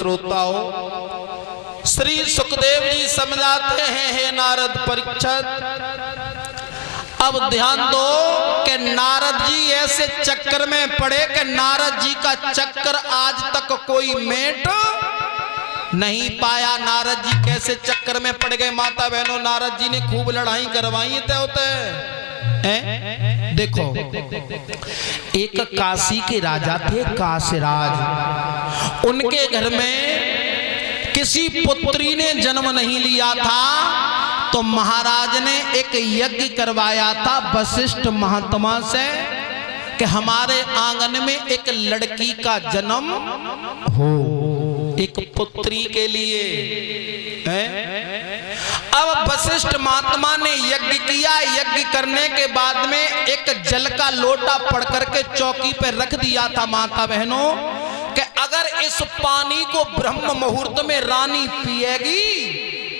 श्रोताओं, श्री सुखदेव जी समझाते हैं, हे नारद परीक्षित, अब ध्यान दो कि नारद जी ऐसे चक्कर में पड़े कि नारद जी का चक्कर आज तक कोई मेट नहीं पाया। नारद जी कैसे चक्कर में पड़ गए माता बहनों? नारद जी ने खूब लड़ाई करवाई तय होते हैं। देखो, एक काशी के राजा थे, काशीराज। उनके घर में किसी पुत्री ने जन्म नहीं लिया था, तो महाराज ने एक यज्ञ करवाया था वशिष्ठ महात्मा से कि हमारे आंगन में एक लड़की का जन्म हो, एक पुत्री के लिए है? अब वशिष्ठ महात्मा ने यज्ञ किया। यज्ञ करने के बाद में एक जल का लोटा पड़ करके चौकी पर रख दिया था माता बहनों कि अगर इस पानी को ब्रह्म मुहूर्त में रानी पिएगी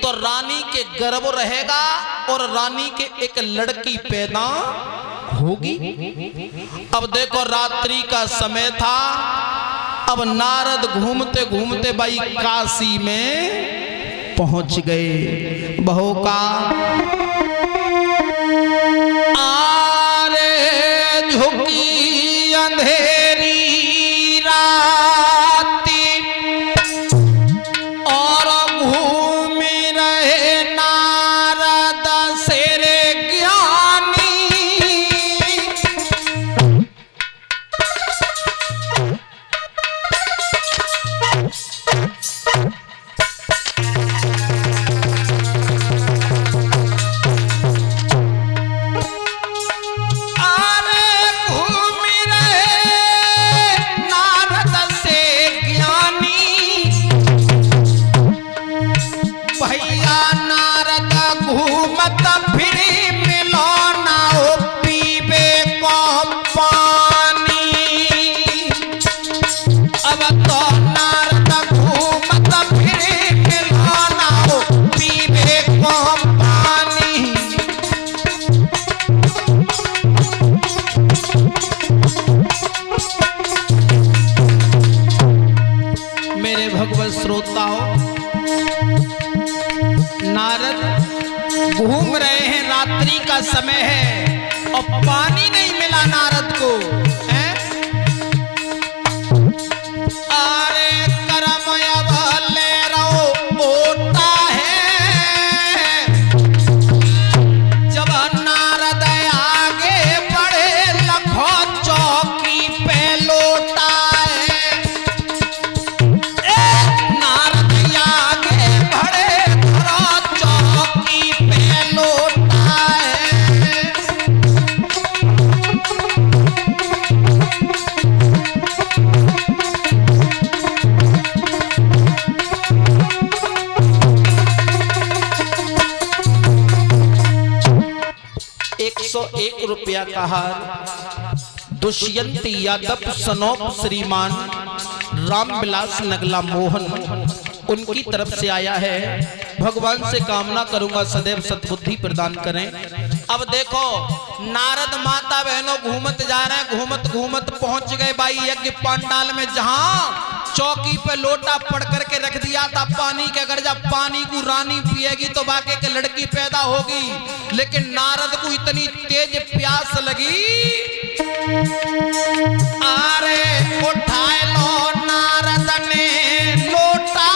तो रानी के गर्भ रहेगा और रानी के एक लड़की पैदा होगी। अब देखो, रात्रि का समय था। अब नारद घूमते घूमते भाई काशी में पहुंच गए। बहू का आरे झुकी अंधेरी राती और घूम रहे नारद शेरे ज्ञानी। नारद घूम रहे हैं, रात्रि का समय है और पानी नहीं मिला नारद को। अरे करम अब ले रहो ओटा है, जब नारद आगे बढ़े लखो चौकी पे लोटा है। नारद आगे बढ़े चौकी पे लोटा है। ₹101 का हार दुष्यंत यादव सनोप श्रीमान रामविलास नगला मोहन उनकी तरफ से आया है। भगवान से कामना करूंगा सदैव सद्बुद्धि प्रदान करें। अब देखो, नारद माता बहनों घूमत जा रहे हैं, घूमत घूमत पहुंच गए भाई यज्ञ पंडाल में, जहां चौकी पे लोटा पड़ करके रख दिया था पानी के। अगर जब पानी को रानी पिएगी तो बाकी के लड़की पैदा होगी, लेकिन नारद को इतनी तेज प्यास लगी। अरे उठाए लो नारद ने लोटा,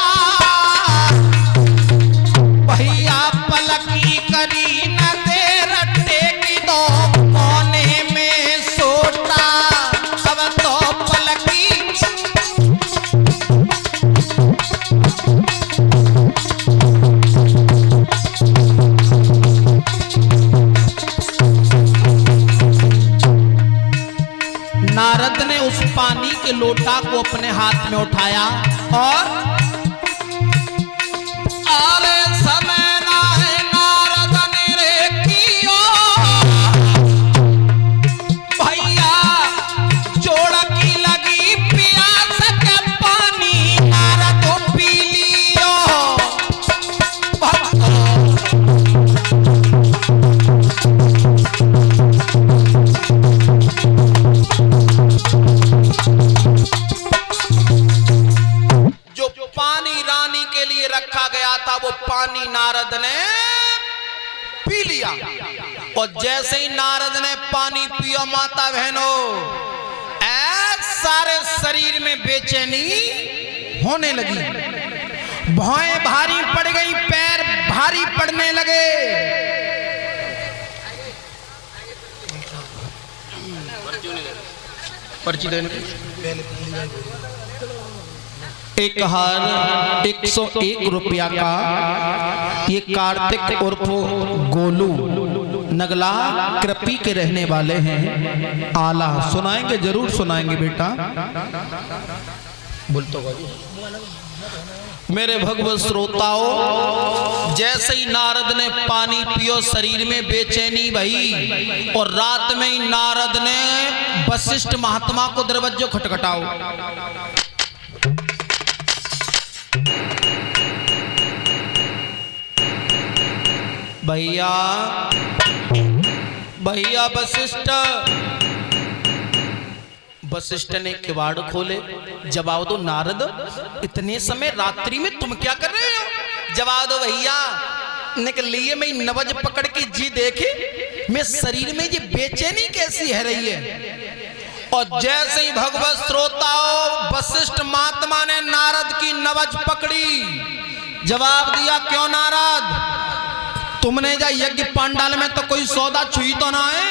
भैया पलकी करी न देर टेकी दो कोने में सोटा। अब तो पलकी नारद ने उस पानी के लोटा को अपने हाथ में उठाया और आरे समय ना है नारद ने रे कियो, भैया जोड़ की लगी प्यास के पानी नारद पी लियो। जो जैसे ही नारद ने पानी पिया माता बहनों, सारे शरीर में बेचैनी होने लगी, भौएं भारी पड़ गई, पैर भारी पड़ने लगे। पर्ची देने एक हार 101 रुपया का ये कार्तिक उर्फ गोलू नगला कृपी के रहने वाले हैं। आला सुनाएंगे, जरूर सुनाएंगे बेटा। बोल तो मेरे भगवत श्रोताओं, जैसे ही नारद ने पानी पियो शरीर में बेचैनी भई, और रात में ही नारद ने वशिष्ठ महात्मा को दरवाजा खटखटाओ। भैया भैया वशिष्ठ ने किवाड़ खोले। जवाब दो नारद, इतने समय रात्रि में तुम क्या कर रहे हो? जवाब दो भैया, निकलिए मैं नवज पकड़ के जी देखे मैं शरीर में ये बेचैनी कैसी है रही है। और जैसे ही भगवत श्रोताओं वशिष्ठ महात्मा ने नारद की नवज पकड़ी, जवाब दिया क्यों नारद, तुमने जा यज्ञ पांडाल में तो कोई सौदा छुई तो ना है?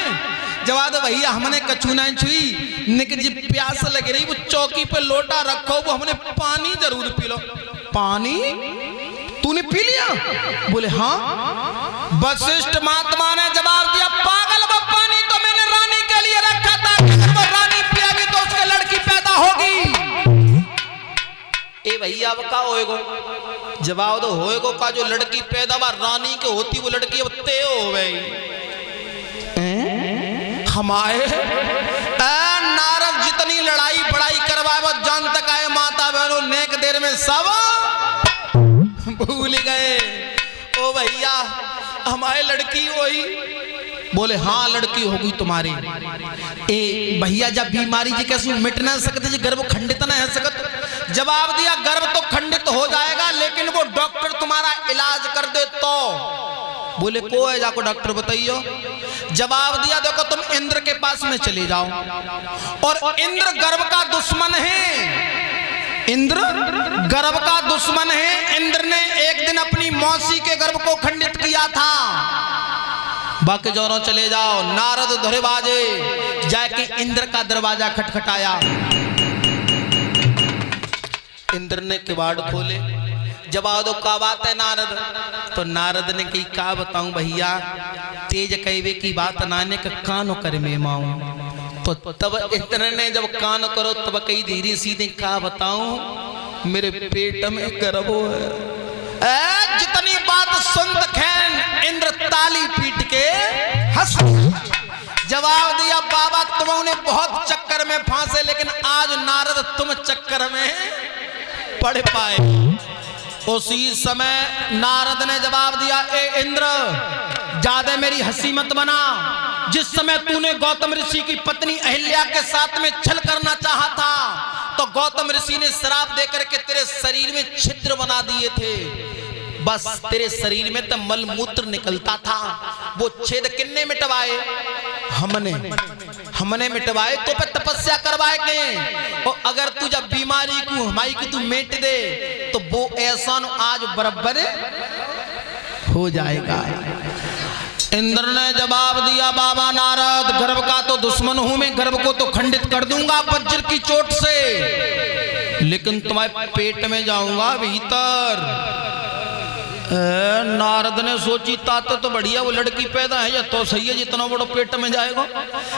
जवाब दो भैया, हमने कछु नहीं छुई, निक जी प्यास लग रही, वो चौकी पे लोटा रखो, वो हमने पानी जरूर पी लो। पानी तूने पी लिया? बोले हाँ। वशिष्ठ महात्मा ने जवाब दिया, पागल, वो पानी तो मैंने रानी के लिए रखा था, अगर वो रानी पिएगी तो उसके लड़की पैदा होगी। ए भैया अब का होएगो? जवाब दो होएगो का, जो लड़की पैदावार रानी के होती वो लड़की अब ते हो गई। हमारे नारद जितनी लड़ाई बड़ाई करवाए वो जान तक आए, माता बहनों नेक देर में सब भूल गए। ओ भैया हमारे लड़की वही? बोले हाँ लड़की होगी तुम्हारी। ए भैया, जब बीमारी जी कैसे मिट ना सकते जी, गर्भ खंडित ना है सकत? जवाब दिया, गर्भ तो खंडित हो जाएगा, लेकिन वो डॉक्टर तुम्हारा इलाज कर दे तो। बोले को है, जाको डॉक्टर बताइयो। जवाब दिया, देखो तुम इंद्र के पास में चले जाओ, और इंद्र गर्भ का दुश्मन है। इंद्र गर्भ का दुश्मन है। इंद्र ने एक दिन अपनी मौसी के गर्भ को खंडित किया था। बाकी जोरों चले जाओ। नारद दरवाजे जाके इंद्र का दरवाजा खटखटाया। इंद्र ने किवाड़ खोले। जवाब दो का बात है नारद? तो नारद ने कही का बताऊं भैया, तेज कहवे की बात नाने का कानो कर में माऊं। तो तब इंद्र ने जब कान करो तब कही धीरे सीधे का बताऊं, मेरे पेट में गर्भ है। जितनी बात सुनत खैन इंद्र ताली पीट के हंस। जवाब दिया, बाबा तुमने बहुत चक्कर में फांसे, लेकिन आज नारद तुम चक्कर में पड़ पाए। उसी समय नारद ने जवाब दिया, ए इंद्र ज्यादा मेरी हंसी मत बना। जिस समय तूने गौतम ऋषि की पत्नी अहिल्या के साथ में छल करना चाहा था, तो गौतम ऋषि ने श्राप देकर के तेरे शरीर में छिद्र बना दिए थे। बस तेरे शरीर में तो मलमूत्र निकलता था, वो छेद किन्ने मिटवाए? हमने मिटवाए। तो पे तपस्या करवाए के, और अगर तू जब बीमारी को हमारी की तू मिट दे तो वो ऐसा आज बराबर हो जाएगा। इंद्र ने जवाब दिया, बाबा नारद गर्भ का तो दुश्मन हूं मैं, गर्भ को तो खंडित कर दूंगा वज्र की चोट से, लेकिन तुम्हारे पेट में जाऊंगा भीतर। नारद ने सोची तात तो बढ़िया वो लड़की पैदा है, या तो सही है जितना बड़ा पेट में जाएगा।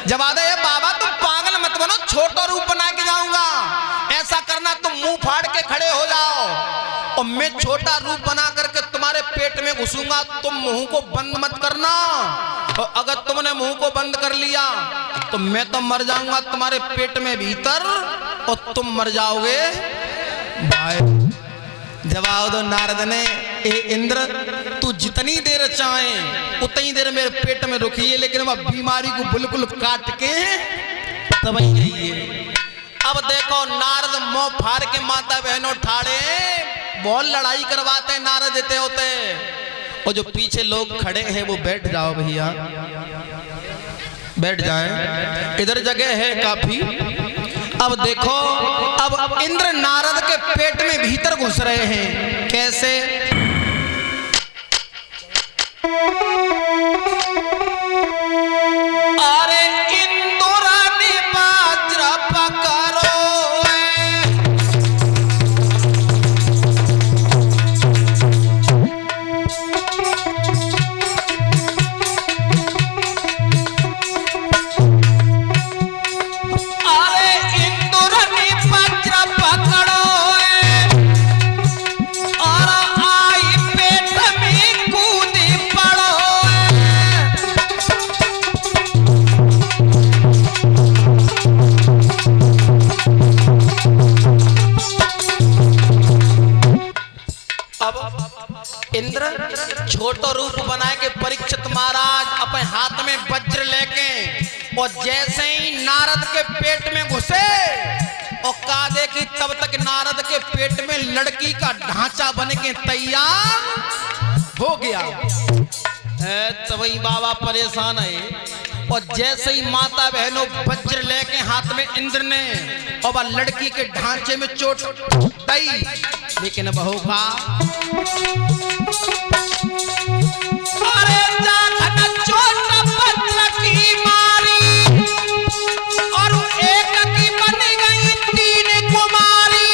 जवाब है, बाबा तुम पागल मत बनो, छोटा रूप बना के जाऊंगा। ऐसा करना तुम मुंह फाड़ के खड़े हो जाओ, और मैं छोटा रूप बना करके तुम्हारे पेट में घुसूंगा। तुम मुंह को बंद मत करना, और अगर तुमने मुंह को बंद कर लिया तो मैं तो मर जाऊंगा तुम्हारे पेट में भीतर, और तुम मर जाओगे भाई। जवाब दो नारद ने, ए इंद्र तू जितनी देर चाहे उतनी देर मेरे पेट में रुकिए, लेकिन वह बीमारी को बिल्कुल काट के तब ही रहिए। अब देखो नारद मुंह फाड़ के माता बहनों ठाड़े बहुत लड़ाई करवाते नारद देते होते, और जो पीछे लोग खड़े हैं वो बैठ जाओ भैया। बैठ जाए, इधर जगह है काफी। अब देखो, अब इंद्र नारद के पेट में भीतर घुस रहे हैं। कैसे? अरे इंद्राणी वज्र पकड़ो, इंद्र छोटो रूप बनाए के परीक्षित महाराज अपने हाथ में वज्र लेके और जैसे ही नारद के पेट में घुसे और कहा दे कि तब तक नारद के पेट में लड़की का ढांचा बन के तैयार हो गया। तभी बाबा परेशान है। और जैसे ही माता बहनों वज्र लेके हाथ में इंद्र ने और वह लड़की के ढांचे में चोट दी, लेकिन बहू का अरे चोट वज्र की मारी और एक की बन गई 3 कुमारी।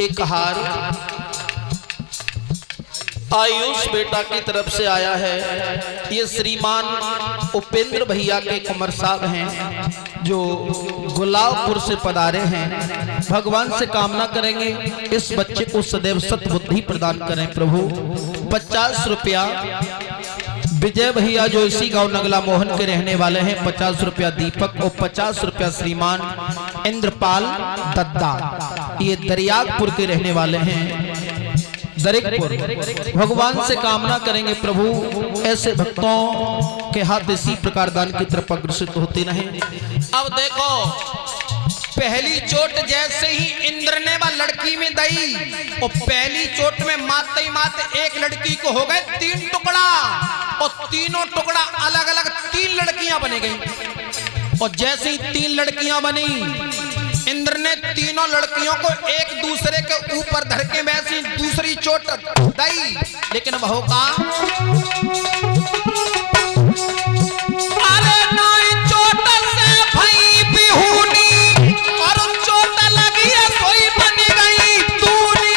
एक हार आयुष बेटा की तरफ से आया है। ये श्रीमान उपेंद्र भैया के कुंवर साहब हैं जो गुलाबपुर से पधारे हैं। भगवान से कामना करेंगे इस बच्चे को सदैव सद्बुद्धि प्रदान करें प्रभु। 50 रुपया विजय भैया जो इसी गांव नगला मोहन के रहने वाले हैं, 50 रुपया दीपक और 50 रुपया श्रीमान इंद्रपाल दद्दा, ये दरियापुर के रहने वाले हैं, दरिकपुर। भगवान से कामना करेंगे प्रभु ऐसे भक्तों के हाथ इसी प्रकार दान की तरफ अग्रसित होते रहे। अब देखो, पहली चोट जैसे ही इंद्र ने वह लड़की में दी और पहली चोट में माते ही माते एक लड़की को हो गए 3 टुकड़ा और तीनों टुकड़ा अलग अलग 3 लड़कियां बने गई। और जैसे ही 3 लड़कियां बनी, इंद्र ने तीनों लड़कियों को एक दूसरे के ऊपर धर के वैसी दूसरी चोट दी, लेकिन वह का अरे नाई चोट से भई बिहुनी और चोट लगी है सोई बन गई तूनी।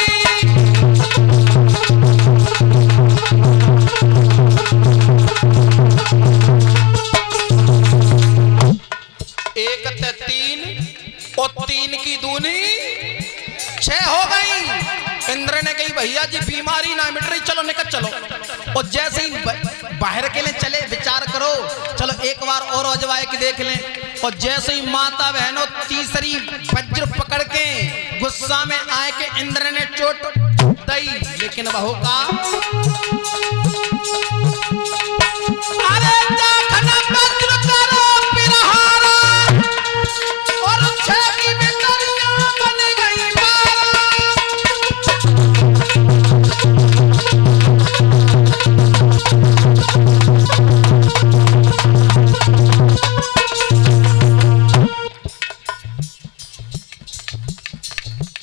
एक ते 3 और 3 की दूनी 6 हो गई। इंद्र ने कही भैया जी बीमारी ना मिट रही, चलो निकल चलो। और जैसे ही बाहर के लिए चले, विचार करो चलो एक बार और अजवाए के देख लें। और जैसे ही माता बहनों तीसरी वज्र पकड़ के गुस्सा में आए के इंद्र ने चोट दी, लेकिन बहू का अरे जाखना वज्र करो पिरहारा और 6 की बिटरियां बन गई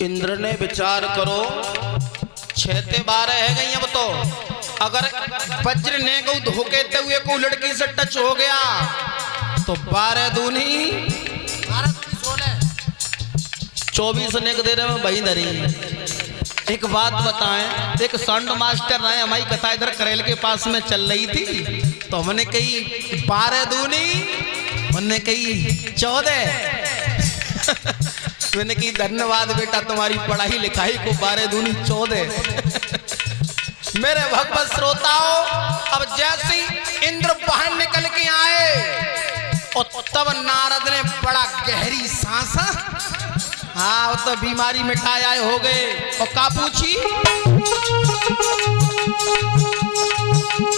इंद्र ने विचार करो 6 ते 12 है गई। अब तो अगर वज्र ने को धोकेते हुए को लड़की से टच हो गया तो 12 दूनी 24 ने दे रहे में बही धरी। एक बात बताएं, एक साउंड मास्टर रहे, हमारी कथा इधर करेल के पास में चल रही थी, तो हमने कही 12 दूनी, उन्होंने कही 14। मैंने कही धन्यवाद बेटा तुम्हारी पढ़ाई लिखाई को 12 दूनी 14। मेरे भगवत श्रोताओं, अब जैसे ही इंद्र बाहर निकल के आए और तब नारद ने बड़ा गहरी सांस, हाँ वो तो बीमारी मिटाए आए हो गए। और का पूछी,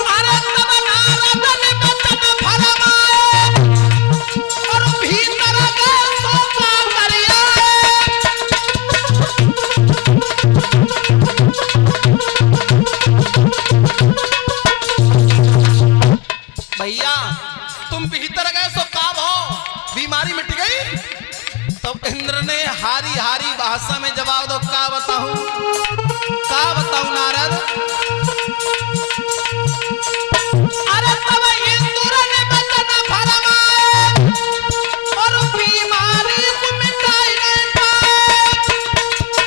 अरे तब नारद ने बचन फरमाए और भीतर गए भाषा में जवाब दो, का बताऊं नारद। अरे तब इंद्र ने वचन फरमाए और बीमारी को मिटाई नहीं पाए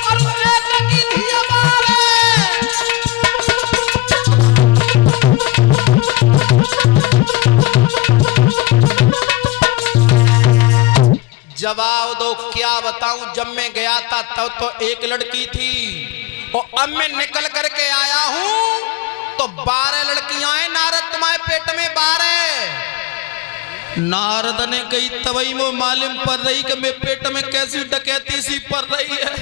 और एक की धिया मारे। जवाब दो, क्या बताऊं। जब मैं गया था तब तो एक लड़की थी और अब मैं निकल करके आया हूं तो 12 लड़कियां हैं नारद तुम्हारे पेट में 12। नारद ने कही तवई वो मालूम पड़ रही कि मेरे पेट में कैसी डकैती सी पड़ रही है।